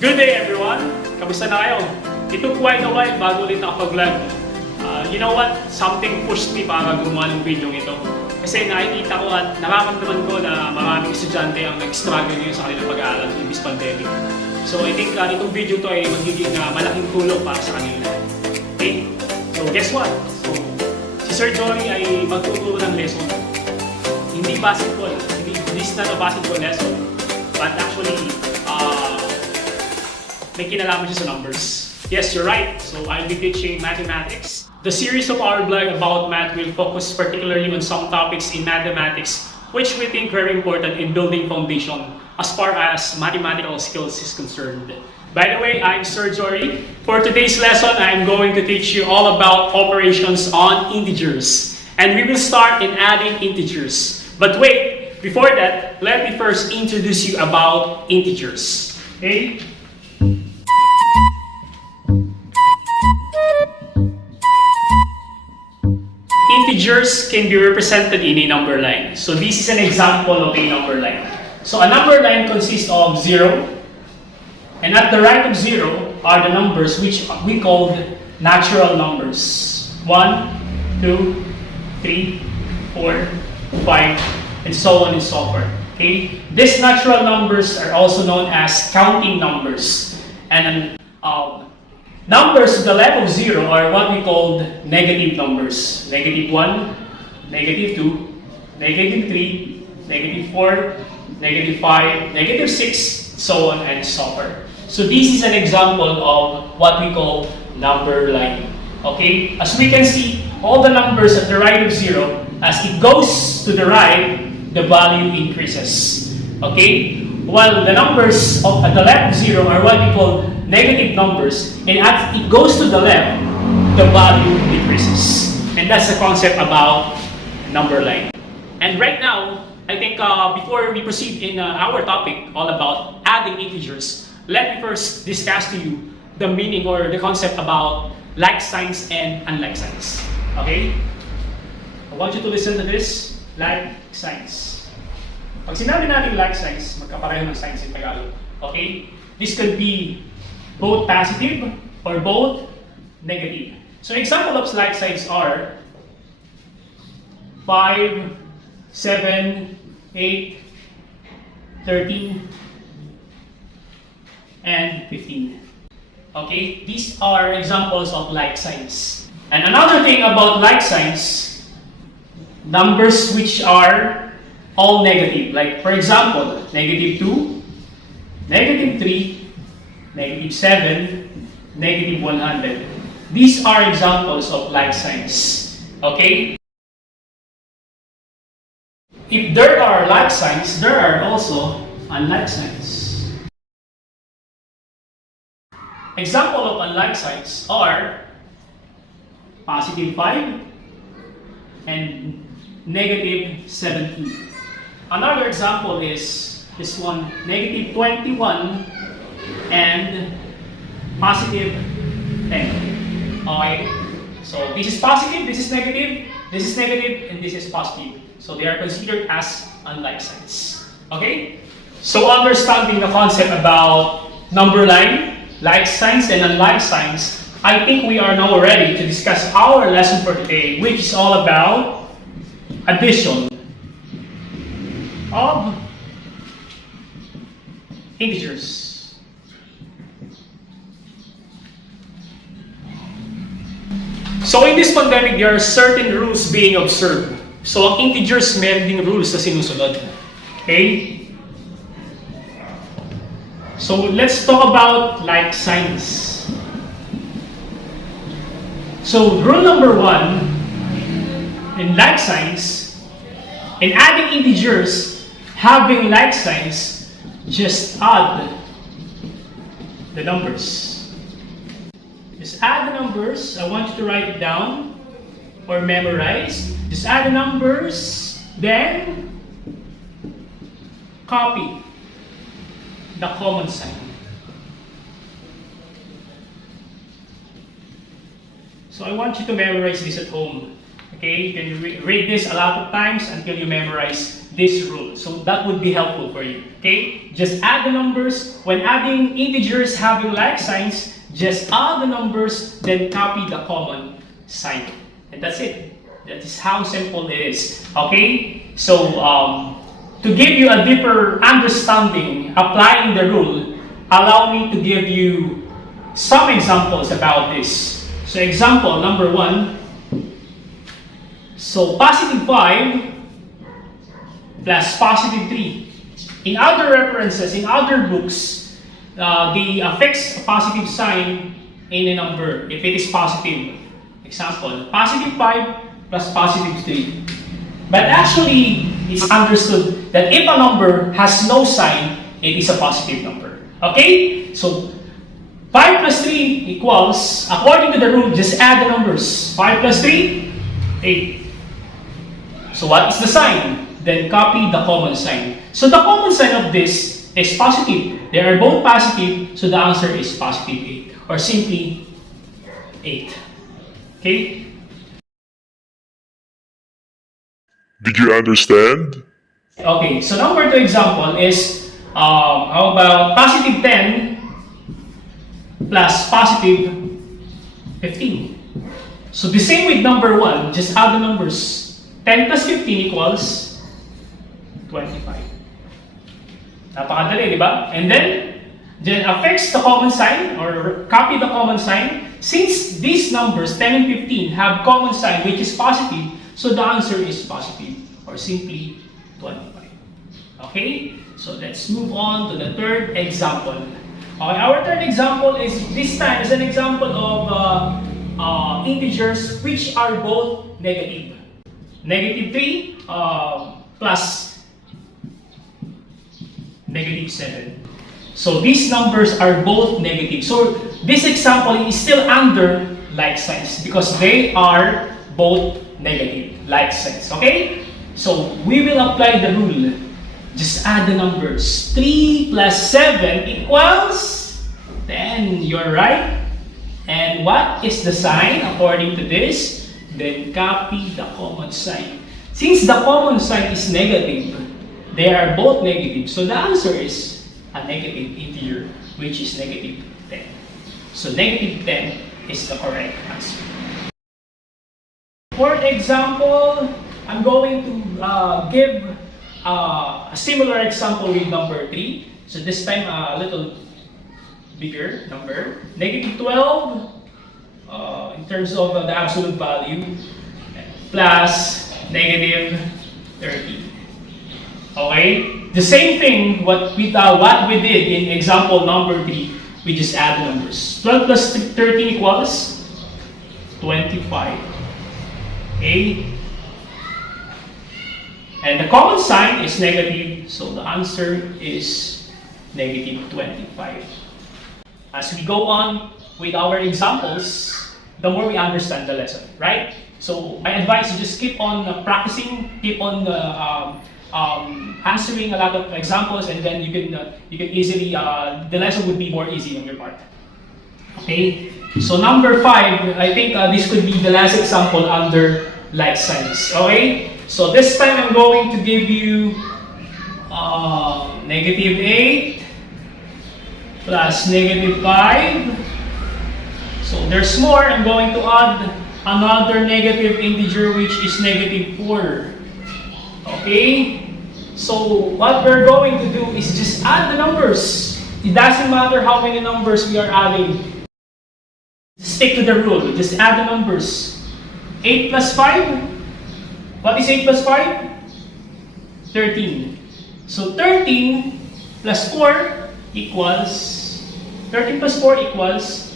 Good day everyone! Kamusta na kayo? It took quite a while bago ulit nakapag-vlog. You know what? Something pushed me para gumawa ng video ito. Kasi nakikita ko at nakakamdaman ko na maraming estudyante ang nag-struggle ngayon sa kanilang pag-aaral in this pandemic. So I think itong video to ay magiging malaking tulong para sa kanila. Okay? So guess what? So, si Sir Jorie ay magtuturo ng lesson. Hindi basketball. This is not a basketball lesson. But actually, may kinalaman siya sa numbers. Yes, you're right. So I'll be teaching mathematics. The series of our blog about math will focus particularly on some topics in mathematics which we think very important in building foundation as far as mathematical skills is concerned. By the way, I'm Sir Jorie. For today's lesson, I'm going to teach you all about operations on integers. And we will start in adding integers. But wait, before that, let me first introduce you about integers. Okay? Integers can be represented in a number line. So this is an example of a number line. So a number line consists of 0, and at the right of 0 are the numbers which we called natural numbers. 1, 2, 3, 4, 5, and so on and so forth. Okay? These natural numbers are also known as counting numbers. And numbers to the left of 0 are what we called negative numbers. Negative 1, negative 2, negative 3, negative 4, negative 5, negative 6, so on and so forth. So this is an example of what we call number line. Okay? As we can see, all the numbers at the right of 0, as it goes to the right, the value increases. Okay? While the numbers at the left of 0 are what we call negative numbers, and as it goes to the left, the value decreases. And that's the concept about number line. And right now, I think before we proceed in our topic all about adding integers, let me first discuss to you the meaning or the concept about like signs and unlike signs. Okay? I want you to listen to this. Like signs. Pag sinabi natin like signs, magkapareho ng signs in Tagalog. Okay? This could be both positive or both negative. So example of like signs are 5, 7, 8, 13, and 15. Okay? These are examples of like signs. And another thing about like signs, numbers which are all negative. Like for example, negative 2, negative 3, negative 7, negative 100. These are examples of like signs. Okay? If there are like signs, there are also unlike signs. Example of unlike signs are positive 5 and negative 17. Another example is this one, negative 21 and positive 10. Okay? So this is positive, this is negative, and this is positive. So they are considered as unlike signs. Okay? So understanding the concept about number line, like signs, and unlike signs, I think we are now ready to discuss our lesson for today, which is all about addition of integers. So in this pandemic, there are certain rules being observed. So ang integers, meron ding rules na sinusunod. Okay? So let's talk about like signs. So rule number 1 in like signs, in adding integers, having like signs, just add the numbers. Just add the numbers. I want you to write it down or memorize. Just add the numbers, then copy the common sign. So I want you to memorize this at home. Okay, you can read this a lot of times until you memorize this rule. So that would be helpful for you. Okay? Just add the numbers. When adding integers having like signs, just add the numbers, then copy the common sign. And that's it. That is how simple it is. Okay? So, to give you a deeper understanding applying the rule, allow me to give you some examples about this. So example number 1. So positive 5 plus positive 3. In other references, in other books, they affix a positive sign in a number if it is positive. Example, positive 5 plus positive 3. But actually, it's understood that if a number has no sign, it is a positive number. Okay? So, 5 plus 3 equals, according to the rule, just add the numbers. 5 plus 3, 8. So, what is the sign? Then copy the common sign. So, the common sign of this is positive. They are both positive, so the answer is positive 8. Or simply, 8. Okay? Did you understand? Okay, so number 2 example is, how about positive 10 plus positive 15. So the same with number 1, just add the numbers. 10 plus 15 equals 25. Napakadali, di ba? And then affix the common sign or copy the common sign. Since these numbers, 10 and 15, have common sign which is positive, so the answer is positive or simply 25. Okay? So let's move on to the third example. Okay, our third example is this time is an example of integers which are both negative. Negative 3 plus negative 7. So these numbers are both negative. So this example is still under like signs because they are both negative, like signs. Okay? So we will apply the rule. Just add the numbers. 3 plus 7 equals 10. You're right. And what is the sign according to this? Then copy the common sign. Since the common sign is negative, they are both negative. So the answer is a negative integer, which is negative 10. So negative 10 is the correct answer. For example, I'm going to give a similar example with number 3. So this time a little bigger number. Negative 12 in terms of the absolute value plus negative 13. Okay? The same thing what we did in example number 3. We just add the numbers. 12 plus 13 equals 25. Okay? And the common sign is negative, so the answer is negative 25. As we go on with our examples, the more we understand the lesson, right? So my advice is just keep on practicing, keep on answering a lot of examples, and then you can easily the lesson would be more easy on your part. Okay. So number 5, I think this could be the last example under like signs. Okay. So this time I'm going to give you negative 8 plus negative 5. So there's more. I'm going to add another negative integer which is negative 4. Okay? So what we're going to do is just add the numbers. It doesn't matter how many numbers we are adding. Stick to the rule. Just add the numbers. 8 plus 5. What is 8 plus 5? 13. So 13 plus 4 equals 13 plus 4 equals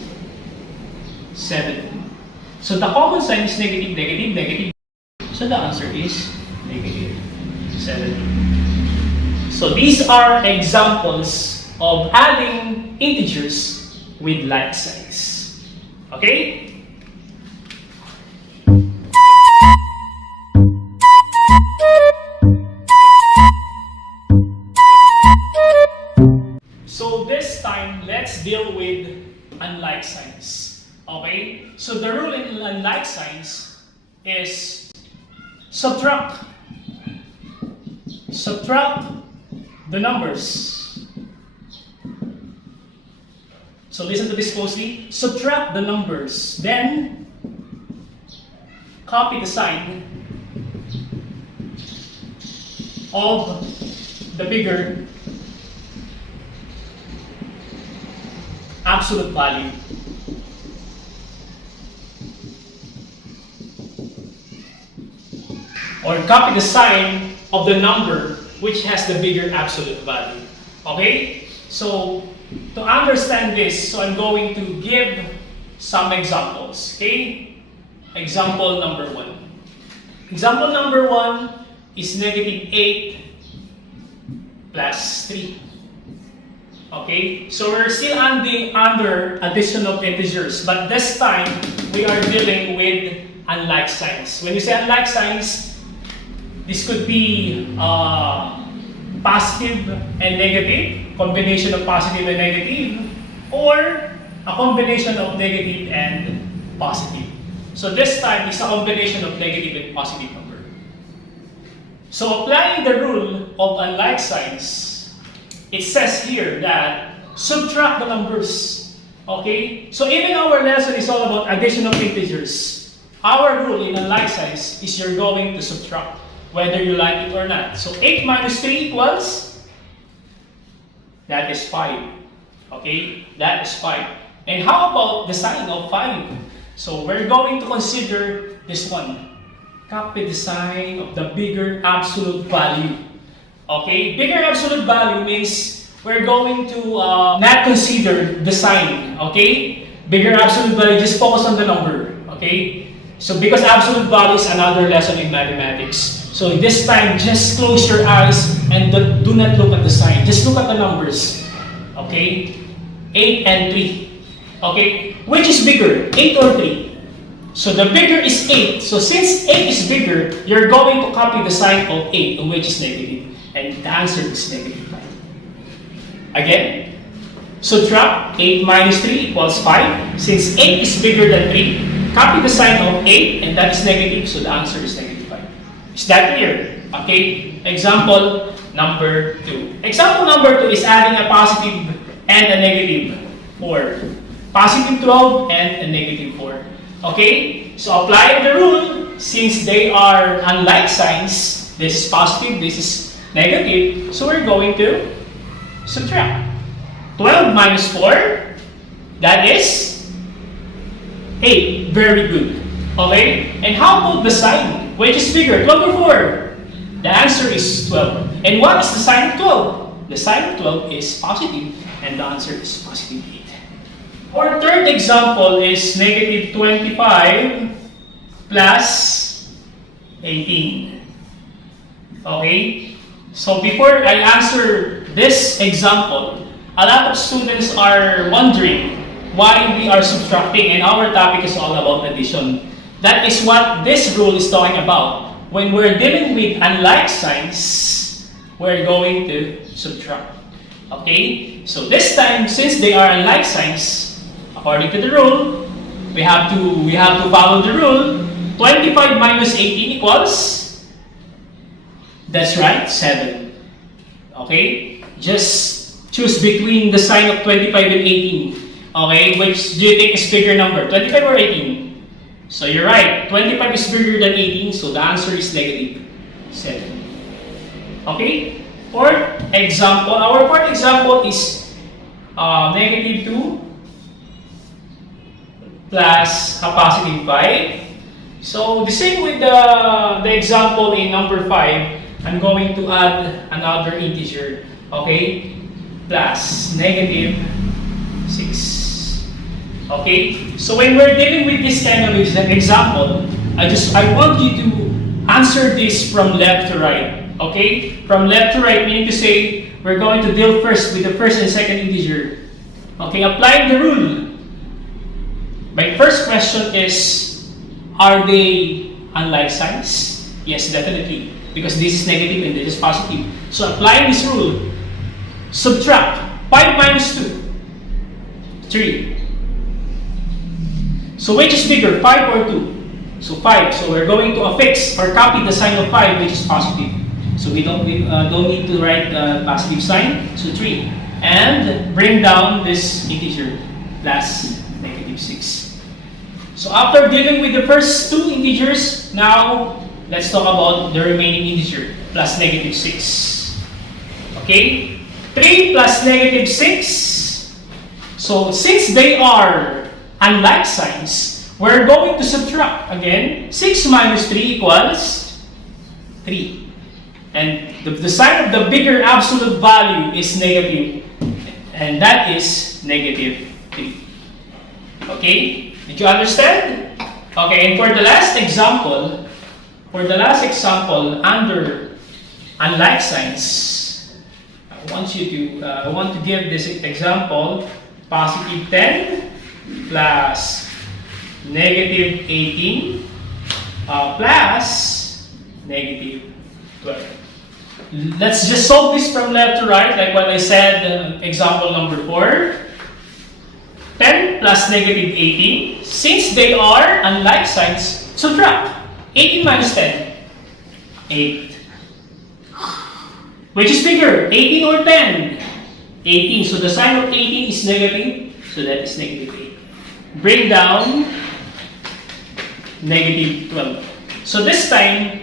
7. So the common sign is negative, negative, negative. So the answer is negative 7. So these are examples of adding integers with like signs. Okay? So this time, let's deal with unlike signs. Okay? So the rule in unlike signs is subtract. subtract the numbers. So listen to this closely. Subtract the numbers. Then, copy the sign of the bigger absolute value. Or copy the sign of the number which has the bigger absolute value. Okay? So, to understand this, so I'm going to give some examples. Okay? Example number 1. Example number 1 is negative 8 plus 3. Okay? So we're still under addition of integers, but this time we are dealing with unlike signs. When you say unlike signs, this could be positive and negative, combination of positive and negative, or a combination of negative and positive. So this time is a combination of negative and positive number. So applying the rule of unlike signs, it says here that subtract the numbers. Okay? So even our lesson is all about addition of integers. Our rule in unlike signs is you're going to subtract, whether you like it or not. So 8 minus 3 equals, that is 5. Okay? That is 5. And how about the sign of 5? So we're going to consider this one. Copy the sign of the bigger absolute value. Okay? Bigger absolute value means we're going to not consider the sign. Okay? Bigger absolute value, just focus on the number. Okay? So because absolute value is another lesson in mathematics. So this time, just close your eyes and do not look at the sign. Just look at the numbers. Okay? 8 and 3. Okay? Which is bigger, 8 or 3? So the bigger is 8. So since 8 is bigger, you're going to copy the sign of 8, which is negative. And the answer is negative 5. Again, subtract 8 minus 3 equals 5. Since 8 is bigger than 3, copy the sign of 8, and that is negative, so the answer is negative 5. Is that clear? Okay. Example number 2. Example number 2 is adding a positive and a negative 4. Positive 12 and a negative 4. Okay? So apply the rule. Since they are unlike signs, this is positive, this is negative, so we're going to subtract. 12 minus 4, that is 8. Very good. Okay? And how about the sign? Which is bigger, 12 or 4? The answer is 12. And what is the sign of 12? The sign of 12 is positive, and the answer is positive 8. Our third example is negative 25 plus 18. Okay? So before I answer this example, a lot of students are wondering why we are subtracting, and our topic is all about addition. That is what this rule is talking about. When we're dealing with unlike signs, we're going to subtract. Okay? So this time, since they are unlike signs, according to the rule, we have to follow the rule. 25 minus 18 equals, that's right, 7. Okay? Just choose between the sign of 25 and 18. Okay? Which do you think is bigger number? 25 or 18? So you're right. 25 is bigger than 18, so the answer is negative 7. Okay? Fourth example. Our fourth example is negative 2 plus a positive 5. So the same with the example in number 5, I'm going to add another integer. Okay? Plus negative 6. Okay? So when we're dealing with this kind of example, I want you to answer this from left to right. Okay? From left to right, meaning to say, we're going to deal first with the first and second integer. Okay? Applying the rule. My first question is, are they unlike signs? Yes, definitely. Because this is negative and this is positive. So applying this rule, subtract 5 minus 2, 3. So which is bigger, 5 or 2? So 5. So we're going to affix or copy the sign of 5, which is positive. So we don't need to write positive sign. So 3. And bring down this integer plus negative 6. So after dealing with the first two integers, now let's talk about the remaining integer plus negative 6. Okay? 3 plus negative 6. So since they are unlike signs, we're going to subtract again. 6 minus 3 equals 3. And the sign of the bigger absolute value is negative. And that is negative 3. Okay? Did you understand? Okay, and for the last example, under unlike signs, I want to give this example, positive 10 plus negative 18 plus negative 12. Let's just solve this from left to right, like what I said, example number 4. 10 plus negative 18. Since they are unlike signs, subtract. 18 minus 10. 8. Which is bigger, 18 or 10? 18. So the sign of 18 is negative. So that is negative 8. Bring down negative 12. So this time,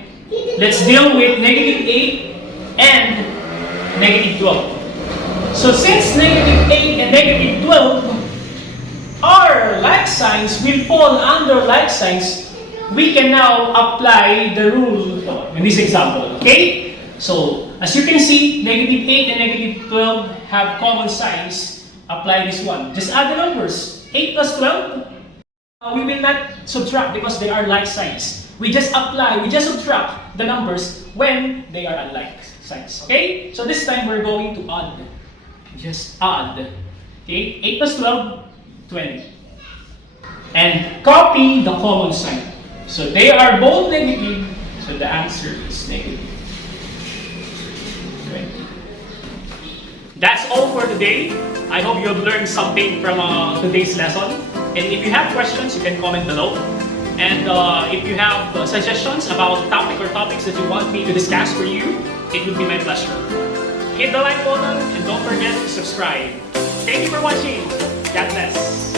let's deal with negative 8 and negative 12. So since negative 8 and negative 12 are like signs, will fall under like signs, we can now apply the rule in this example. Okay? So, as you can see, negative 8 and negative 12 have common signs. Apply this one. Just add the numbers. 8 plus 12. We will not subtract because they are like signs. We just subtract the numbers when they are unlike signs. Okay? So this time we're going to add. Just add. Okay? 8 plus 12, 20. And copy the common sign. So they are both negative. So the answer is negative 20. That's all for today. I hope you have learned something from today's lesson. And if you have questions, you can comment below. And if you have suggestions about topic or topics that you want me to discuss for you, it would be my pleasure. Hit the like button and don't forget to subscribe. Thank you for watching. God bless.